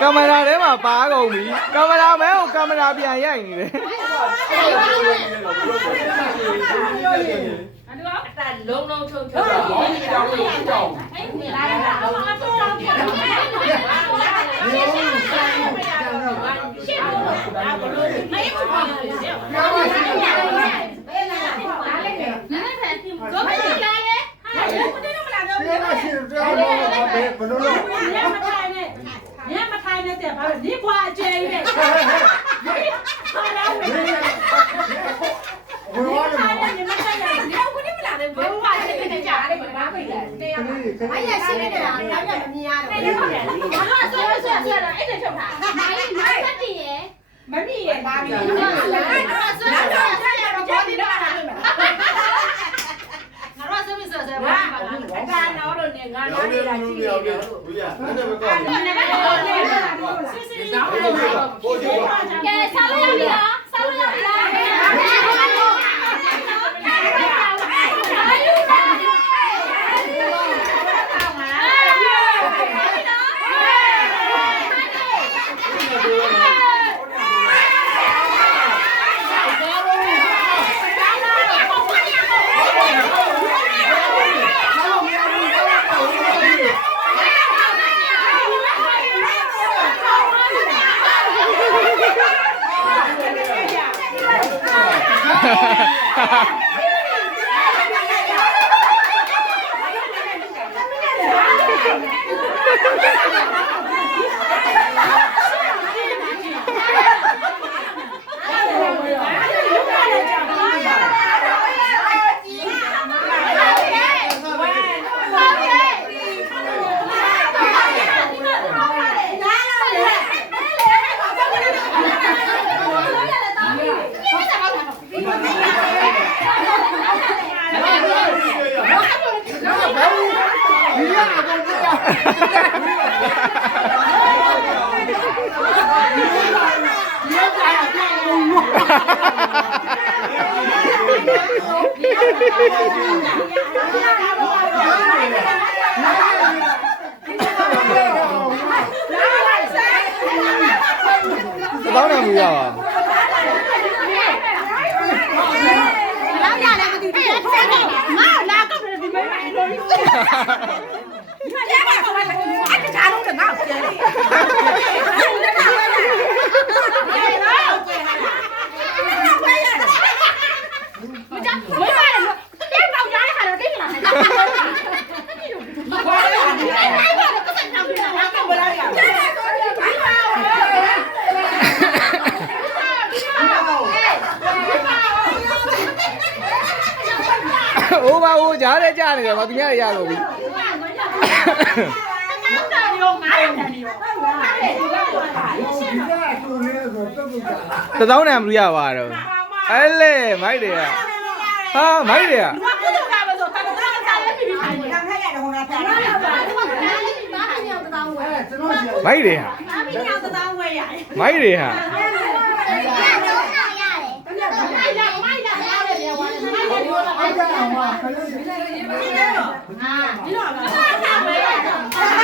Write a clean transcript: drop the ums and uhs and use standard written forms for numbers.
ကင်မရာထဲမှာပါကုန်ပြီကင်မရာမဲကိုကင်မရာပြန်ရိုက်နေတယ်လုံးလုံးချုံချုံလာလာတော့အတော့တော့ပြတယ်ရှင်းလို့ဘာလို့မေးဖို့ပါလဲဘယ်လာလဲနည်းနည်းတော့မလာလေဟာဘယ်တော့မလာတော့ဘယ်မှာရှိတော့ဘယ်လိုလုပ်ညမထိုင်နဲ့တဲ့ဘာလို့ဒီဘွားအကျဲကြီးပဲဟာလာဝင်ဘယ်လိုလဲညမထိုင်နဲ့ဒီဘွားကိုမလာတယ်ဘယ်ဘွားချင်းနဲ့ကြားရတယ်ဘာပဲလဲအဲ့ရရှင်းနေတာတော့ရမမြင်ရတော့ဘာလို့ဆွဲအဲ့ဒါထုတ်တာမိုင်းဆက်တည်ရဲ့မမြင်ရဲ့ဒါမြင်တော့ဆွဲတော့ဘောဒီတော့လာလို့ငါတော့ဆွဲဆွဲဘာအကားတော့လို့နေငါနားနေတာကြည့်နေတယ်ဘူးရအဲ့ဒါပဲကောင်းတယ်ကဲဆောင်းရပြီလားဆောင်းရပြီလားတောင်းနေမှုရပါလာရတယ်မသိဘူးငါလာကောက်တယ်ဒီမိမအဲ့လိုကြီးကျဲပါတော့အဲ့ဒါကြားလုံးကငါ့ကိုကျဲတယ်အိုးပါအိုးကြားထဲကြားနေတယ်မသူများရလို့ပြီတသောင်းနဲ့မလို့ရပါတော့အဲ့လေမိုက်တယ်ဟာမိုက်တယ်မိုက်တယ်ဟာမိုက်တယ်ဟာဒီတော့